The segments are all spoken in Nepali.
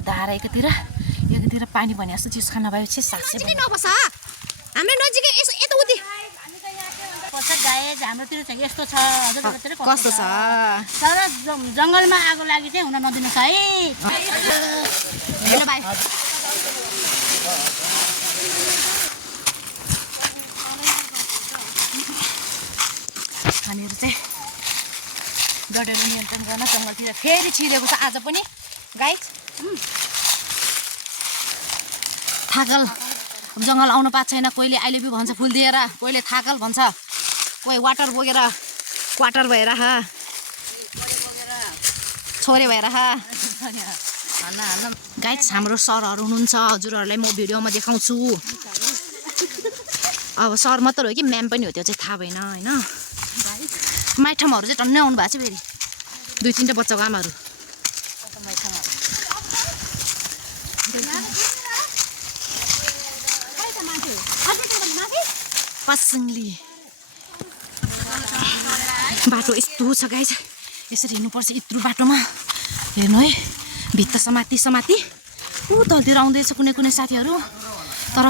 मसिनोको धारा एकातिर पानी भने जस्तो चिज खान भएपछि सासै नबस हाम्रो नजिकै यता उति गायज हाम्रोतिर चाहिँ यस्तो छ हजुरतिर कस्तो छ तर जङ्गलमा आगो लागि चाहिँ हुन नदिनुहोस् है हेलो भाइ हामीहरू चाहिँ डढेर नियन्त्रण गर्न जङ्गलतिर फेरि छिरेको छ आज पनि गाइज थाकल जङ्गल आउनु पाएको छैन कोहीले अहिले भी भन्छ फुल दिएर कोहीले थाकल भन्छ कोही वाटर बोकेर क्वार्टर भएर छोरे भएर गाइज हाम्रो सरहरू हुनुहुन्छ हजुरहरूलाई म भिडियोमा देखाउँछु अब सर मात्र हो कि म्याम पनि हो त्यो चाहिँ थाहा भएन होइन माइठमहरू चाहिँ टन्नै आउनु भएको छ फेरि 2-3टा बच्चाको आमाहरू पसङली बाटो यस्तो छ गाइज यसरी हिँड्नुपर्छ यत्रो बाटोमा हेर्नु है भित्ता समाति ऊ तलतिर आउँदैछ कुनै साथीहरू तर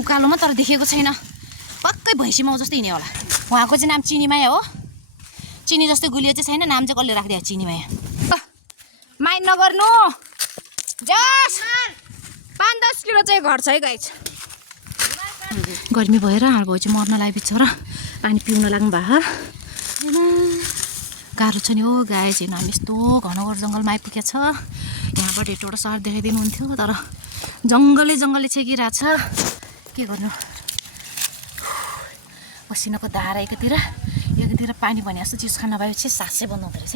उकालोमा तर देखेको छैन पक्कै भैँसीमाउ जस्तै हिँड्यो होला उहाँको चाहिँ नाम चिनीमाया हो चिनी जस्तै गुलियो चाहिँ छैन नाम चाहिँ कसले राखिदिएको चिनीमाया माइन्ड नगर्नु जस 5-10 किलो चाहिँ घट्छ है गाइज गर्मी भएर हाल भयो चाहिँ मर्न लाग्यो बिचरा पानी पिउन लाग्नु भयो गाह्रो छ नि हो गाइज हेर्नु हामी यस्तो घनघोर जङ्गलमा आइपुगेको छ यहाँबाट एउटा सहर देखाइदिनु हुन्थ्यो तर जङ्गलै छेकिरहेछ के गर्नु पसिनाको धारा एकातिर पानी भने जस्तो चिज खान भएपछि सासै बन्द हुँदो रहेछ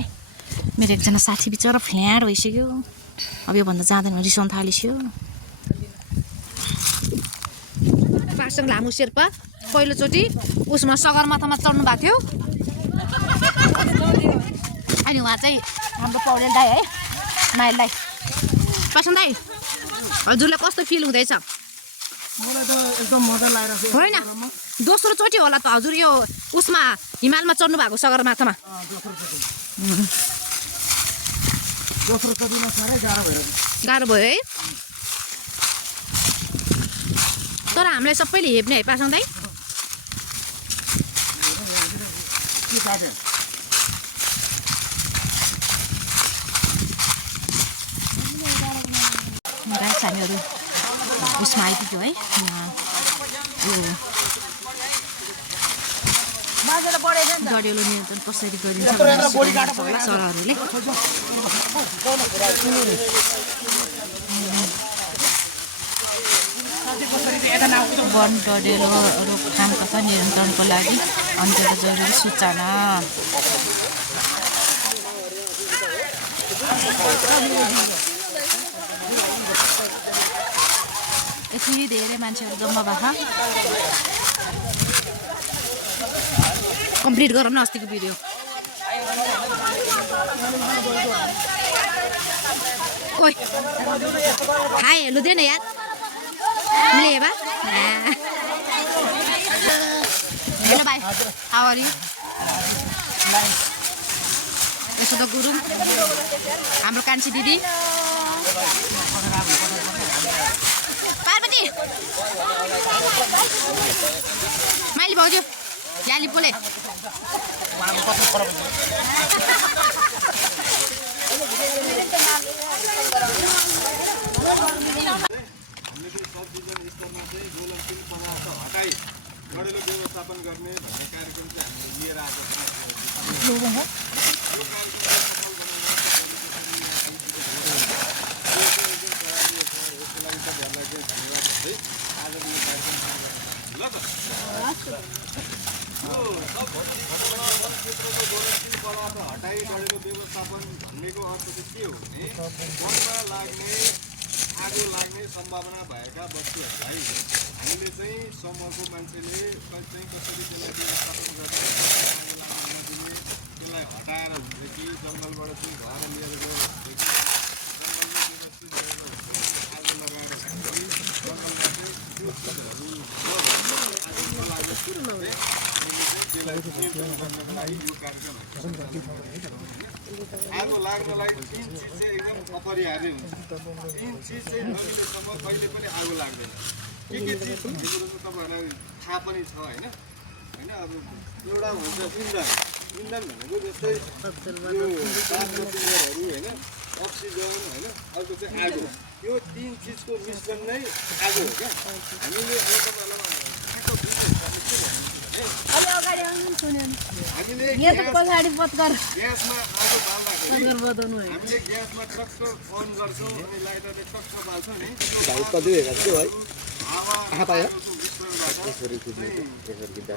मेरो एकजना साथी बिचरा फ्ल्याड भइसक्यो अब योभन्दा जाँदैन रिसाउन थालिसक्यो पासङ लामु शेर्पा पहिलोचोटि उसमा सगरमाथामा चढ्नु भएको थियो अनि उहाँ चाहिँ हाम्रो पौडेल दाई है माइल दाई पासङ दाई हजुरलाई कस्तो फिल हुँदैछ मलाई त एकदम मजा लागिरहेको छ होइन दोस्रो चोटि होला त हजुर यो उसमा हिमालमा चढ्नु भएको सगरमाथामा दोस्रो चोटिमा साह्रै गाह्रो भयो है तर हामीलाई सबैले हेप्ने है पासङ दाई गाइस हामीहरू उसमा आइपुग्यो है डढेलो नियन्त्रण कसरी गरिन्छ सरहरूले वन डढेलो रोकथाम तथा नियन्त्रणको लागि अन्तर्गत जरुरी सूचना यति धेरै मान्छेहरू जम्मा भए कम्प्लिट गरौँ न अस्तिको भिडियो ओइ हाई हेलो दे न यार मिले बा हेलो भाइ how are you Yashoda Gurung हाम्रो कान्छी दिदी पार्वती माइली भाउजू याली बोले डढेलो व्यवस्थापन गर्ने भन्ने कार्यक्रम चाहिँ हामीले लिएर आएको हटाई डढेलो व्यवस्थापन भन्नेको अर्थ चाहिँ के हो भने वनमा लाग्ने आगो लाग्ने सम्भावना भएका वस्तुहरूलाई हामीले चाहिँ समूहको मान्छेले चाहिँ कसरी त्यसलाई व्यवस्थापन गर्ने नदिने त्यसलाई हटाएर हुन्छ कि जङ्गलबाट चाहिँ घर लिएर गयो भने कि जङ्गलले व्यवस्थित आगो लगाएर जङ्गलमा चाहिँ त्यो चिजहरू आगो लागेको त्यसलाई नियन्त्रण गर्नको लागि यो कार्यक्रम आगो लाग्नलाई 3 चिज चाहिँ एकदम अपरिहार्य हुन्छ। 3 चिज चाहिँ अहिलेसम्म कहिले पनि आगो लाग्दैन। के चिज भन्ने कुरो चाहिँ तपाईँहरूलाई थाहा पनि छ होइन? होइन अब एउटा भन्छ इन्धन। इन्धन भनेको जस्तै यो बाथरुमहरू होइन, अक्सिजन होइन, अर्को चाहिँ आगो। यो 3 चिजको मिश्रण नै आगो हो क्या। हामीले अब तपाईँहरूलाई ठ्याक्क बुझ्नुपर्ने के हामीले ग्यासमा आगो बाल्दाखेरि हामीले ग्यासमा टक्क अन गर्छौँ अनि लाइटरले टक्क बाल्छौँ नि, हावा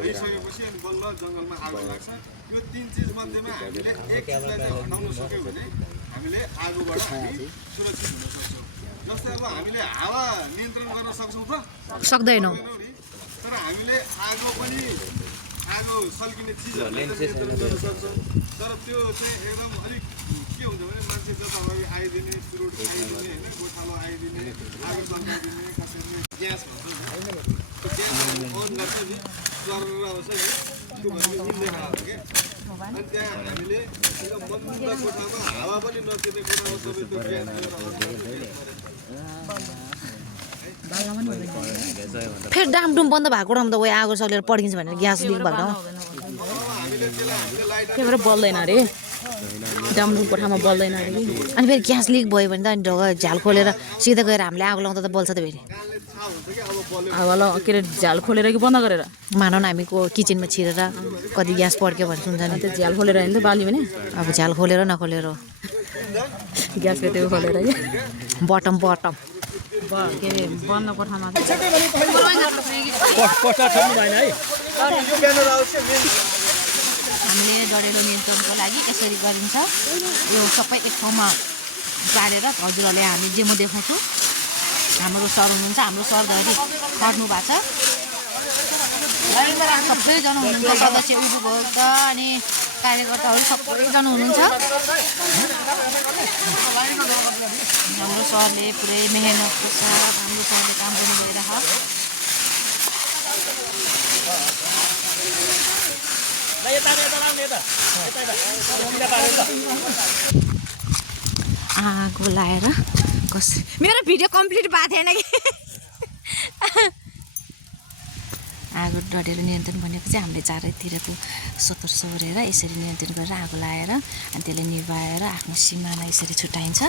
भइसकेपछि अनि बल्ल जङ्गलमा आगो लाग्छ। यो 3 चिज मध्येमा हामीले एक चिजलाई चाहिँ हटाउन सक्यौँ भने हामीले आगोबाट हामी सुरक्षित हुन सक्छौँ। जस्तै अब हामीले हावा नियन्त्रण गर्न सक्छौँ त? सक्दैनौँ। तर हामीले आगो सल्किने चिजहरूलाई नियन्त्रण गर्न सक्छौँ। तर त्यो चाहिँ एकदम अलिक के हुन्छ भने मान्छे जताभावी आइदिने, चुरोट आइदिने होइन, गोठालो आइदिने, आगो सल्काइदिने, कसैले ग्यास भन्छ नि, त्यो ग्यास अन गर्छ नि, चरेर आउँछ नि, त्यो भनेको मिल्दैन अब क्या। अनि त्यहाँ हामीले एकदम बन्द कोठामा हावा पनि नछिर्ने कोठामा सबै त्यो ग्यास लिएर अन फेरि डामडुम बन्द भएको ठाउँमा त उयो आगो सलेर पड्किन्छ भनेर ग्यास लिक भएको ठाउँमा त्यही भएर बल्दैन अरे। डामडुम कोठामा बल्दैन अरे। अनि फेरि ग्यास लिक भयो भने त अनि ढोका झ्याल खोलेर सिधा गएर हामीले आगो लाउँदा त बल्छ त फेरि। के अरे झ्याल खोलेर कि बन्द गरेर? मानौ न हामीको किचनमा छिरेर कति ग्यास पड्क्यो भने सुन्छ नि। त्यो झ्याल खोलेर होइन त बाल्यो भने? अब झ्याल खोलेर नखोलेर हो, ग्यासको त्यो खोलेर कि बटम के अरे बन्द कोठामा हामीले डढेलो नियन्त्रणको लागि यसरी गरिन्छ। यो सबै एक ठाउँमा गाडेर हजुरहरूले हामी जे म देखाउँछु, हाम्रो सर हुनुहुन्छ, हाम्रो सरधरि खट्नु भएको छ, सबैजना हुनुहुन्छ, सदस्य उपभोक्ता अनि कार्यकर्ताहरू सबैजना हुनुहुन्छ। हाम्रो सरले पुरै मेहनतको साथ हाम्रो सरले काम गर्नु भइरहेको। आगो लाएर मेरो भिडियो कम्प्लिट भएको थिएन कि। आगो डढेलो नियन्त्रण भनेको चाहिँ हामीले चारैतिरको सोतर सोरेर यसरी नियन्त्रण गरेर आगो लाएर अनि त्यसलाई निभाएर आफ्नो सिमाना यसरी छुट्याइन्छ।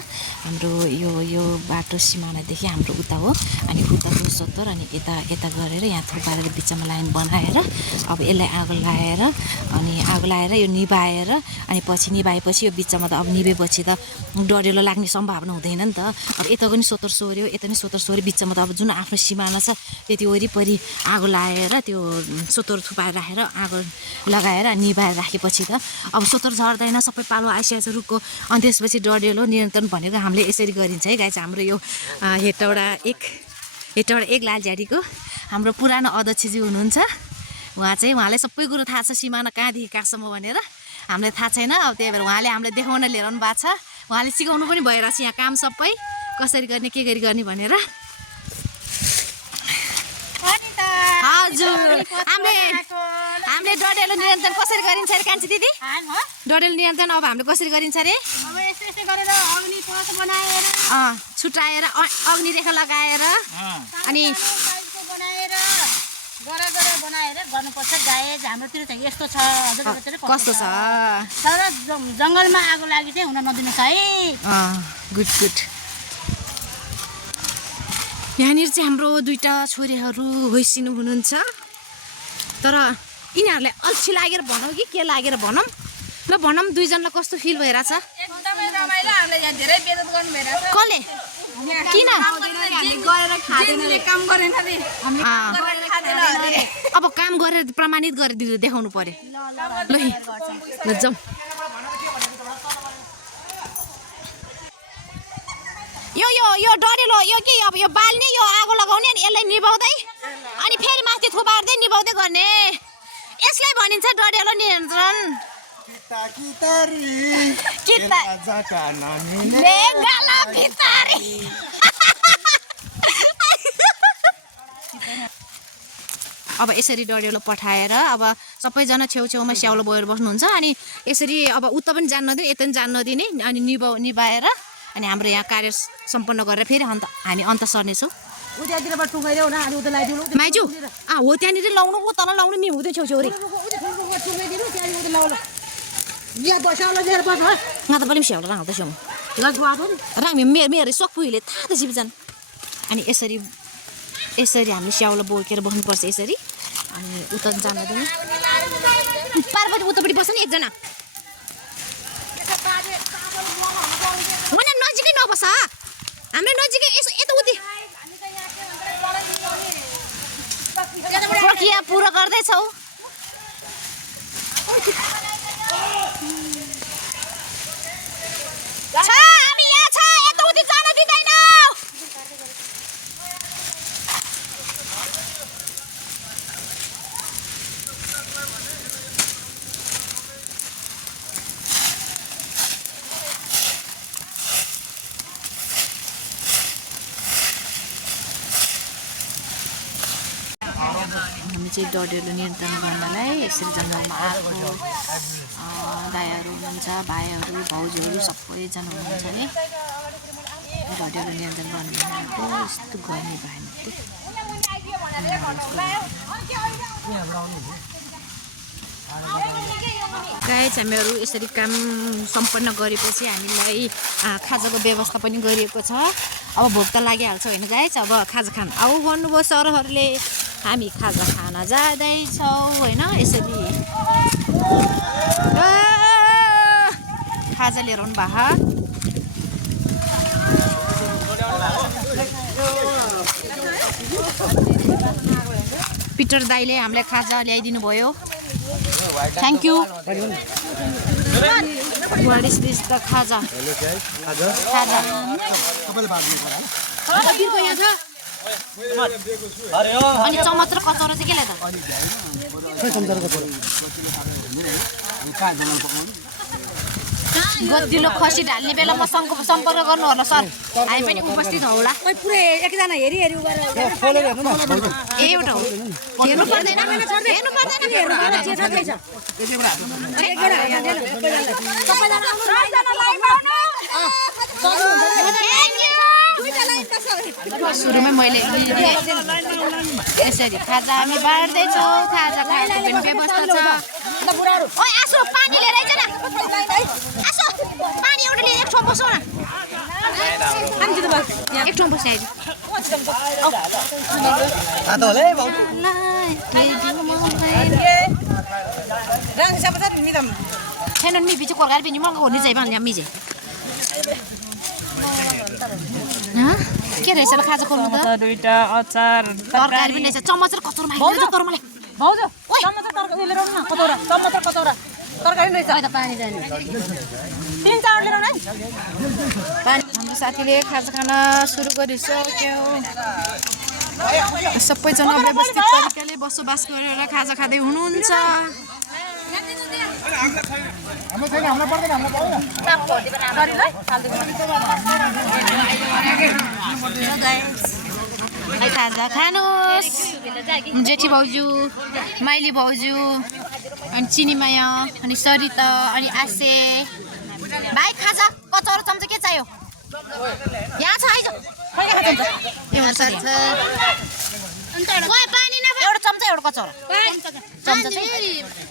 हाम्रो यो बाटो सिमानादेखि हाम्रो उता हो, अनि उताको सोतर अनि यता गरेर यहाँ थुपारेर बिचमा लाइन बनाएर अब यसलाई आगो लाएर यो निभाएर अनि पछि निभाएपछि यो बिचमा त अब निभेपछि त डढेलो लाग्ने सम्भावना हुँदैन नि त। अब यताको नि सोतर सोर्यो, यता नि सोतर सोर्यो, बिचमा त अब जुन आफ्नो सिमाना छ त्यति वरिपरि आगो लाएर त्यो सोतर थुपाएर राखेर आगो लगाएर निभाएर राखेपछि त अब सोतर झर्दैन, सबै पालो आइसकेको छ रुखको। अनि त्यसपछि डढेलो नियन्त्रण भनेको हामीले यसरी गरिन्छ है गाइस। हाम्रो यो हेटौडा एक लालझाडीको हाम्रो पुरानो अध्यक्षजी हुनुहुन्छ, उहाँलाई सबै कुरो थाहा छ, सिमाना कहाँदेखि कहाँसम्म भनेर हामीलाई थाहा छैन। अब त्यही भएर उहाँले हामीलाई देखाउन लिएर आउनु भएको छ, उहाँले सिकाउनु पनि भइरहेको छ यहाँ काम सबै कसरी गर्ने के गरी गर्ने भनेर। हजुर हामीले डढेलो नियन्त्रण कसरी गरिन्छ अरे कान्छी दिदी? डढेलो नियन्त्रण अब हामीले कसरी गरिन्छ अरे? छुट्याएर अग्नि रेखा लगाएर अनि गर्नुपर्छ। गायज हाम्रोतिर चाहिँ यस्तो छ, कस्तो छ? तर जङ्गलमा आगो लागि चाहिँ हुन नदिनुहोस् है। गुड। यहाँनिर चाहिँ हाम्रो दुईटा छोरीहरू होइसिनु हुनुहुन्छ, तर यिनीहरूलाई अल्छी लागेर भनौँ कि के लागेर भनौँ? ल भनौँ दुईजनालाई कस्तो फिल भइरहेछ? एकदमै रमाइलो। हामीले यहाँ धेरै बेदत गर्नु भइरहेछ। कसले? किन? काम गरेन रे। अब काम गरेर प्रमाणित गरेर देखाउनु पर्यो। ल जाउँ। यो डढेलो यो के अब यो बाल्ने, यो आगो लगाउने अनि यसलाई निभाउँदै अनि फेरि माथि थुपार्दै निभाउँदै गर्ने, यसलाई भनिन्छ डढेलो नियन्त्रण। अब यसरी डढेलो पठाएर अब सबैजना छेउछेउमा स्याउलो बोएर बस्नुहुन्छ अनि यसरी अब उता पनि जान्न दिने यता पनि जान्न दिने अनि निभाएर अनि हाम्रो यहाँ कार्य सम्पन्न गरेर फेरि हामी अन्त सर्नेछौँ उतातिरबाट टुङ्गाइदेऊ न अनि उता लगाइदिनु माइजू हो त्यहाँनिर लाउनु ऊ तल लाउनु नि हुँदै छेउछेउ रे टुङ्गाइदिनु त्यहाँदेखि उता लाउनु यहाँ बसाउला लिएर बस यहाँ त पनि स्याउलो राख्दैछु म राख्ने मेरो सक पुगीले थाहा त सिपजान अनि यसरी हामीले स्याउलो बोकेर बस्नुपर्छ यसरी अनि उता जान दिने पारपट्टि उतापट्टि बस्छ नि एकजना होइन नजिकै नबस हाम्रो नजिकै यताउति प्रक्रिया पुरा गर्दैछौ हामी यहाँ छ यताउति जान दिँदैन हामी चाहिँ डढेलो नियन्त्रण गर्नलाई यसरी जङ्गलमा आएको दायाहरू हुनुहुन्छ भाइहरू भाउजूहरू सबैजना हुनुहुन्छ नि डढेलो नियन्त्रण गर्नु भनेको यस्तो गर्ने भएन गाइस हामीहरू यसरी काम सम्पन्न गरेपछि हामीलाई खाजाको व्यवस्था पनि गरिएको छ अब भोक त लागिहाल्छ होइन गाइस अब खाजा खान आऊ भन्नुभयो सरहरूले हामी खाजा खान जाँदैछौँ होइन यसरी खाजा लिएर आउनु भए पिटर दाईले हामीलाई खाजा ल्याइदिनु भयो thank you what is this the khaja खाजा अनि चमच र कचौरा चाहिँ के ल्याउँछ गतिलो खसी ढाल्ने बेला मसँग सम्पर्क गर्नु होला सर हामी पनि उपस्थित होला पुरै एकजना हेरी ए एउटा हो हेर्नु पर्दैन सुरुमै मैले यसरी खाजा हामी बाँड्दैछौँ खाजा खाएको पनि व्यवस्था छ आसो पानी लिएर आइज न आसो पानी एउटा लिएर एक ठाउँ बसौँ न एक ठाउँ बस्ने छैन नि बिच कोर्गार पनि मलाई घोर्ने चाहिँ भन्ने मिजे के रहेछ खाजा खोल्नु त दुईटा अचार तरकारी पनि रहेछ चमच र कचौरा माग्नु तर मलाई भाउजू टमाटर तरकारी लिएर आउनु न कचौरा टमाटर कचौरा तरकारी रहेछ त पानी जाने 3-4 लिएर आउनु है हाम्रो साथीले खाजा खान सुरु गरिसक्यो सबैजना व्यवस्थित तरिकाले बसोबास गरेर खाजा खाँदै हुनुहुन्छ खाजा खानुहोस् जेठी भाउजू माइली भाउजू अनि चिनीमाया अनि सरिता अनि आसे भाइ खाजा कचौरा चम्चा के चाहियो यहाँ छ आइज यहाँ छ पानी एउटा चम्चा एउटा कचौरा चम्चा चाहिँ